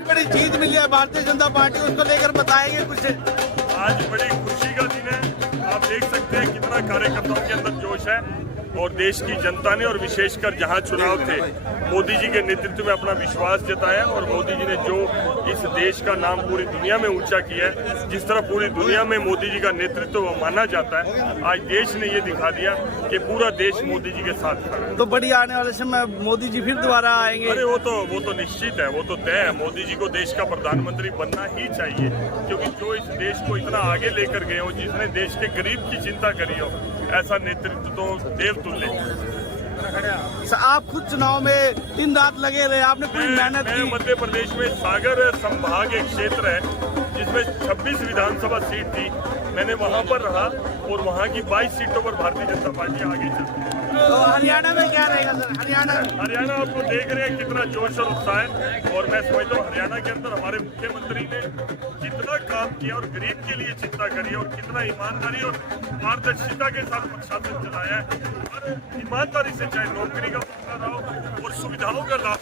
बड़ी जीत मिली है भारतीय जनता पार्टी, उसको लेकर बताएंगे कुछ। आज बड़ी खुशी का दिन है। आप देख सकते हैं कितना कार्यकर्ताओं के अंदर जोश है और देश की जनता ने और विशेषकर जहां चुनाव थे मोदी जी के नेतृत्व में अपना विश्वास जताया और मोदी जी ने जो इस देश का नाम पूरी दुनिया में ऊंचा किया है, जिस तरह पूरी दुनिया में मोदी जी का नेतृत्व माना जाता है, आज देश ने ये दिखा दिया कि पूरा देश मोदी जी के साथ खड़ा है। तो बड़ी आने वाले समय मोदी जी फिर दोबारा आएंगे? अरे वो तो निश्चित है, वो तो तय है। मोदी जी को देश का प्रधानमंत्री बनना ही चाहिए, क्योंकि जो इस देश को इतना आगे लेकर गए हो, जिसने देश के गरीब की चिंता करी हो, ऐसा नेतृत्व तो देवतुल्य है। आप खुद चुनाव में दिन रात लगे रहे, आपने पूरी मेहनत की। मध्य प्रदेश में सागर संभाग एक क्षेत्र है जिसमें 26 विधानसभा सीट थी, मैंने वहां पर रहा और वहां की 22 सीटों पर भारतीय जनता पार्टी आगे चल रही है। तो हरियाणा में क्या रहेगा सर? हरियाणा आपको देख रहे हैं कितना जोश और उत्साह है, और मैं समझता हूँ हरियाणा के अंदर हमारे मुख्यमंत्री ने जितना काम किया और गरीब के लिए चिंता करी और कितना ईमानदारी और पारदर्शिता के साथ प्रशासन चलाया है, और ईमानदारी से चाहे नौकरी का मौका रहा और सुविधाओं का लाभ,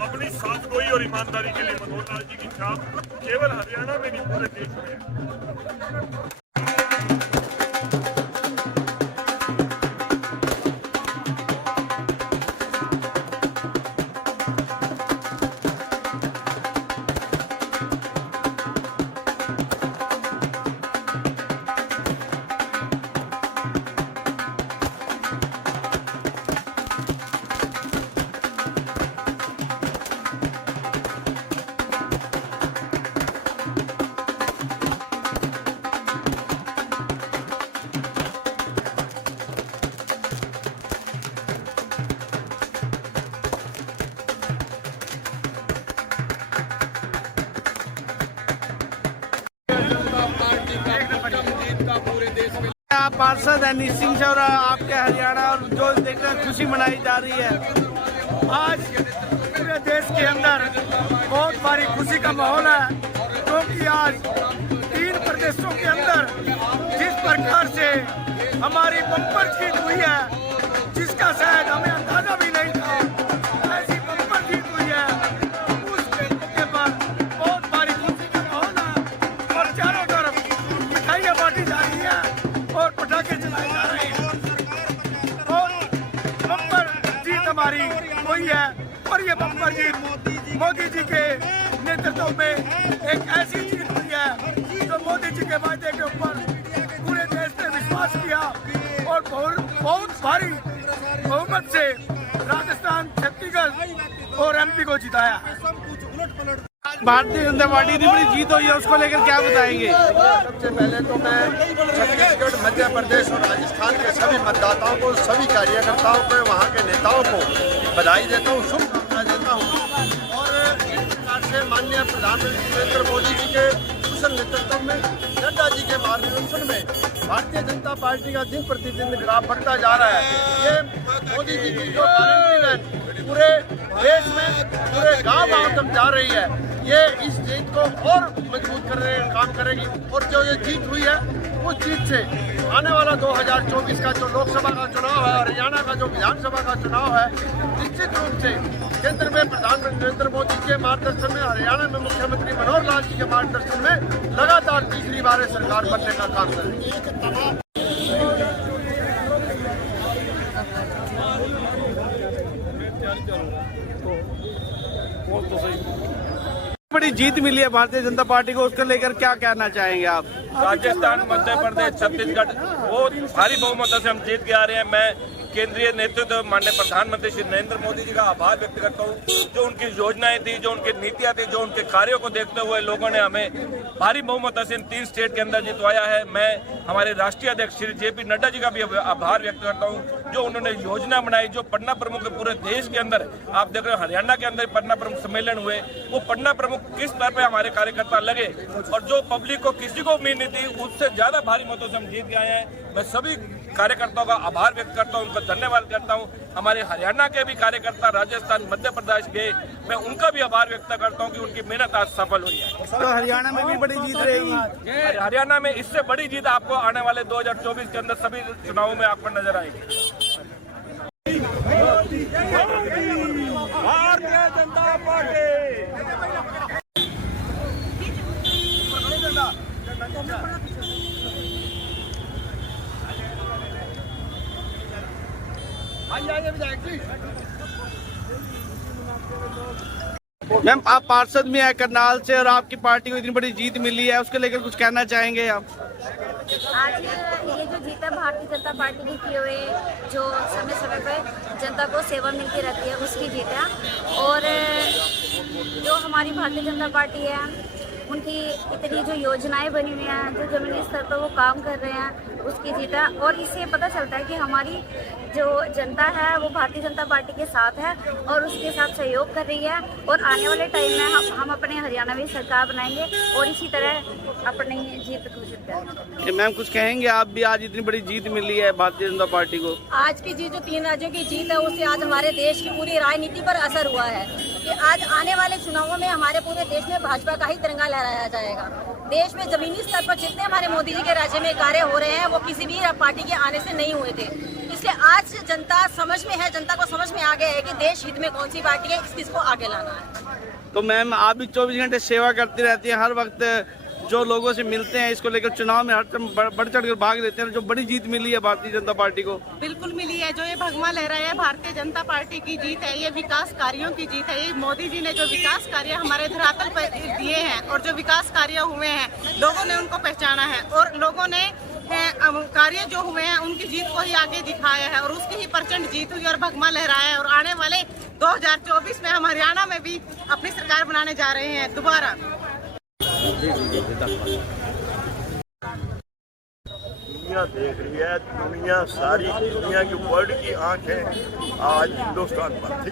अपनी साफगोई और ईमानदारी के लिए मनोहर लाल जी की छाप केवल हरियाणा में नहीं पूरे देश में है। आप पार्षद हैं निसिंह सिंह और आपके हरियाणा, और जो देखते हैं खुशी मनाई जा रही है। आज पूरे देश के अंदर बहुत भारी खुशी का माहौल है, क्योंकि आज 3 प्रदेशों के अंदर जिस प्रकार से हमारी बम्पर जीत हुई है, जिसका शायद हमें अंदाजा भी नहीं था, ऐसी बम्पर जीत हुई है, उसके मौके पर बहुत भारी खुशी का माहौल है और चारों तरफ मिठाइयाँ बांटी जा रही है और पटाखे चलाए जा रहे हैं और बम्पर जीत हमारी हुई है। और ये बम्पर जीत मोदी जी के नेतृत्व में एक ऐसी जीत हुई है जो मोदी जी के वायदे के ऊपर पूरे देश ने विश्वास किया और बहुत भारी बहुमत से राजस्थान, छत्तीसगढ़ और MP को जिताया। भारतीय जनता पार्टी की बड़ी जीत हुई है, उसको लेकर क्या बताएंगे? सबसे पहले तो मैं छत्तीसगढ़, मध्य प्रदेश और राजस्थान के सभी मतदाताओं को, सभी कार्यकर्ताओं को, वहाँ के नेताओं को बधाई देता हूँ, शुभकामनाएं देता हूँ। और इस प्रकार से माननीय प्रधानमंत्री नरेंद्र मोदी जी के कुशल नेतृत्व में, नड्डा जी के मार्गदर्शन में भारतीय जनता पार्टी का दिन प्रतिदिन ग्राफ बढ़ता जा रहा है। ये मोदी जी की जो गारंटी पूरे देश में, पूरे गाँव तक जा रही है, ये इस जीत को और मजबूत करने का काम करेगी। और जो ये जीत हुई है, उस जीत से आने वाला 2024 का जो लोकसभा का चुनाव है, हरियाणा का जो विधानसभा का चुनाव है, निश्चित रूप से केंद्र में प्रधानमंत्री नरेंद्र मोदी के मार्गदर्शन में, हरियाणा में मुख्यमंत्री मनोहर लाल जी के मार्गदर्शन में लगातार तीसरी बार सरकार बनने का काम करेगी। बड़ी बड़ी जीत मिली है भारतीय जनता पार्टी को, उसको लेकर क्या कहना चाहेंगे आप? राजस्थान, मध्य प्रदेश, छत्तीसगढ़ बहुत भारी बहुमत से हम जीत के आ रहे हैं। मैं केंद्रीय नेतृत्व माननीय प्रधानमंत्री श्री नरेंद्र मोदी जी का आभार व्यक्त करता हूँ। जो उनकी योजनाएं थी, जो उनकी नीतियां थी, जो उनके कार्यों को देखते हुए लोगों ने हमें भारी बहुमत से इन 3 स्टेट के अंदर जितवाया है। मैं हमारे राष्ट्रीय अध्यक्ष श्री JP नड्डा जी का भी आभार व्यक्त करता हूँ। जो उन्होंने योजना बनाई, जो पन्ना प्रमुख पूरे देश के अंदर आप देख रहे हो, हरियाणा के अंदर पन्ना प्रमुख सम्मेलन हुए, वो पन्ना प्रमुख किस तरह पे हमारे कार्यकर्ता लगे और जो पब्लिक को किसी को उम्मीद नहीं थी, उससे ज्यादा भारी मतों से हम जीत के आए हैं। मैं सभी कार्यकर्ताओं का आभार व्यक्त करता हूं, उनका धन्यवाद करता हूं। हमारे हरियाणा के भी कार्यकर्ता राजस्थान, मध्य प्रदेश के, मैं उनका भी आभार व्यक्त करता हूं कि उनकी मेहनत आज सफल हुई है। तो हरियाणा में भी बड़ी जीत रहेगी। हरियाणा में इससे बड़ी जीत आपको आने वाले 2024 के अंदर सभी चुनावों में आपको नजर आएगी। भारतीय जनता पार्टी। मैम, आप पार्षद में है करनाल से और आपकी पार्टी को इतनी बड़ी जीत मिली है, उसको लेकर कुछ कहना चाहेंगे आप? आज ये जो जीत है भारतीय जनता पार्टी की किए हुए जो समय समय पर जनता को सेवा मिलती रहती है, उसकी जीत है। और जो हमारी भारतीय जनता पार्टी है, उनकी इतनी जो योजनाएं बनी हुई हैं, जो जमीनी स्तर पर वो काम कर रहे हैं, उसकी जीत है। और इससे पता चलता है कि हमारी जो जनता है वो भारतीय जनता पार्टी के साथ है और उसके साथ सहयोग कर रही है। और आने वाले टाइम में हम अपने हरियाणा में सरकार बनाएंगे और इसी तरह अपनी जीत घोषित करेंगे। मैम, कुछ कहेंगे आप भी? आज इतनी बड़ी जीत मिली है भारतीय जनता पार्टी को। आज की जीत, जो 3 राज्यों की जीत है, उससे आज हमारे देश की पूरी राजनीति पर असर हुआ है कि आज आने वाले चुनावों में हमारे पूरे देश में भाजपा का ही तिरंगा लहराया जाएगा। देश में जमीनी स्तर पर जितने हमारे मोदी जी के राज्य में कार्य हो रहे हैं, वो किसी भी पार्टी के आने से नहीं हुए थे। इसलिए आज जनता समझ में है, जनता को समझ में आ गया है कि देश हित में कौन सी पार्टी है, इस चीज को आगे लाना है। तो मैम, आप भी 24 घंटे सेवा करती रहती हैं, हर वक्त जो लोगों से मिलते हैं, इसको लेकर चुनाव में हर टाइम बढ़ चढ़ कर भाग लेते हैं। जो बड़ी जीत मिली है भारतीय जनता पार्टी को। बिल्कुल मिली है। जो ये भगवा लहराया है, भारतीय जनता पार्टी की जीत है, ये विकास कार्यों की जीत है। ये मोदी जी ने जो विकास कार्य हमारे धरातल पर दिए हैं और जो विकास कार्य हुए हैं, लोगों ने उनको पहचाना है और लोगों ने कार्य जो हुए हैं उनकी जीत को ही आगे दिखाया है और उसकी ही प्रचंड जीत हुई और भगवा लहराया है। और आने वाले 2024 में हम हरियाणा में भी अपनी सरकार बनाने जा रहे हैं दोबारा। दुनिया देख रही है, दुनिया, सारी दुनिया की वर्ल्ड की आंख है आज हिंदुस्तान पर थी।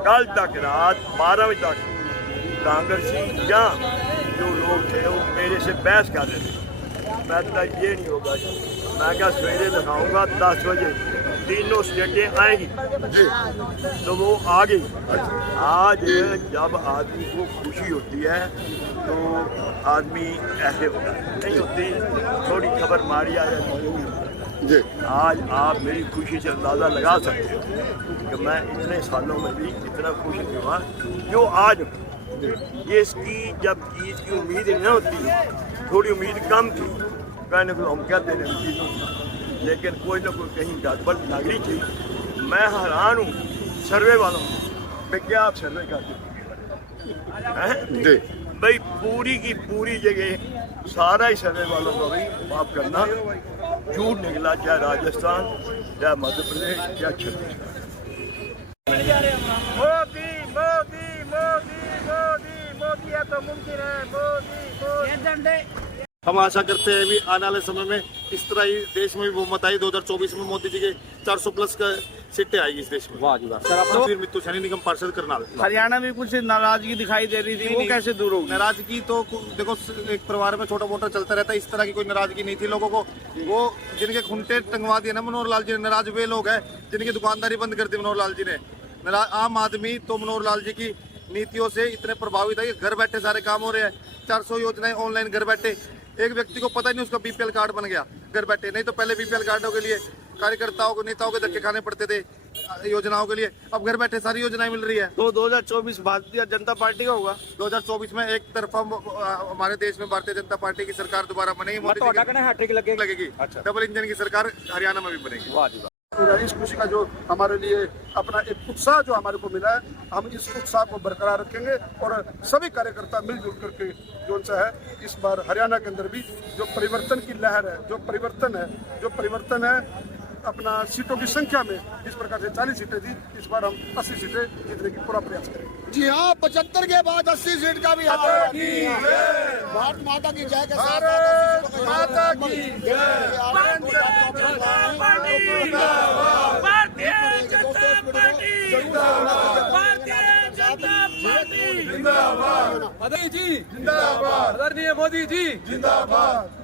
कल तक रात 12 बजे तक कांग्रेसी या जो लोग थे वो मेरे से बहस कर रहे थे। मैं तो ये नहीं होगा, मैं क्या सवेरे दिखाऊंगा 10 बजे तीनों स्टेटें आएंगी तो वो आ गई। आज जब आदमी को खुशी होती है तो आदमी ऐसे होता है, नहीं होती थोड़ी खबर मारी आ जाती है। आज आप मेरी खुशी से अंदाज़ा लगा सकते हो कि मैं इतने सालों में भी इतना खुश नहीं हुआ जो आज। ये इसकी जब चीज़ की उम्मीद नहीं होती, थोड़ी उम्मीद कम थी, कहने को हम कहते हैं चीज़ों, लेकिन कोई ना कोई कहीं गड़बड़ लग रही थी। मैं हैरान हूँ सर्वे वालों पे, क्या आप सर्वे करते भाई? पूरी की पूरी जगह सारा ही सर्वे वालों को भी माफ करना झूठ निकला, चाहे राजस्थान, चाहे मध्य प्रदेश, चाहे छत्तीसगढ़। मोदी मोदी मोदी मोदी मोदी है तो मुमकिन है, मोदी। हम आशा करते हैं भी आने वाले समय में इस तरह ही देश में भी बहुमत आई। 2024 में मोदी जी के 400 प्लस का सीटें आएगी इस देश में। वाह जी वाह। सर, आप फिर मित्तू सैनी निगम पार्षद करनाल। हरियाणा में कुछ नाराजगी दिखाई दे रही थी, वो कैसे दूर होगी? नाराजगी तो देखो, एक परिवार में छोटा मोटा चलता रहता है, इस तरह की कोई नाराजगी नहीं थी लोगों को। वो जिनके खुंटे टंगवा दिए ना मनोहर लाल जी ने, नाराज वे लोग हैं जिनकी दुकानदारी बंद कर दी मनोहर लाल जी ने। आम आदमी तो मनोहर लाल जी की नीतियों से इतने प्रभावित है कि घर बैठे सारे काम हो रहे हैं। 400 योजनाएं ऑनलाइन घर बैठे, एक व्यक्ति को पता ही नहीं उसका बीपीएल कार्ड बन गया घर बैठे। नहीं तो पहले बीपीएल कार्डों के लिए कार्यकर्ताओं को, नेताओं के धक्के खाने पड़ते थे योजनाओं के लिए, अब घर बैठे सारी योजनाएं मिल रही है। तो 2024 भारतीय जनता पार्टी का होगा। 2024 में एक तरफा हमारे देश में भारतीय जनता पार्टी की सरकार दोबारा बनेगी, मोदी जी की लगेगी। डबल इंजन की सरकार हरियाणा में भी बनेगी। इस खुशी का जो हमारे लिए अपना एक उत्साह जो हमारे को मिला है, हम इस उत्साह को बरकरार रखेंगे और सभी कार्यकर्ता मिलजुल करके जो उनसा है इस बार हरियाणा के अंदर भी जो परिवर्तन की लहर है, जो परिवर्तन है अपना सीटों की संख्या में इस प्रकार से 40 सीटें थी, इस बार हम 80 सीटें जीतने की पूरा प्रयास करेंगे। जी हाँ, 75 के बाद 80 सीट का भी भारत माता की जय के साथ भारत माता की मोदी जी जिंदाबाद, आदरणीय मोदी जी जिंदाबाद।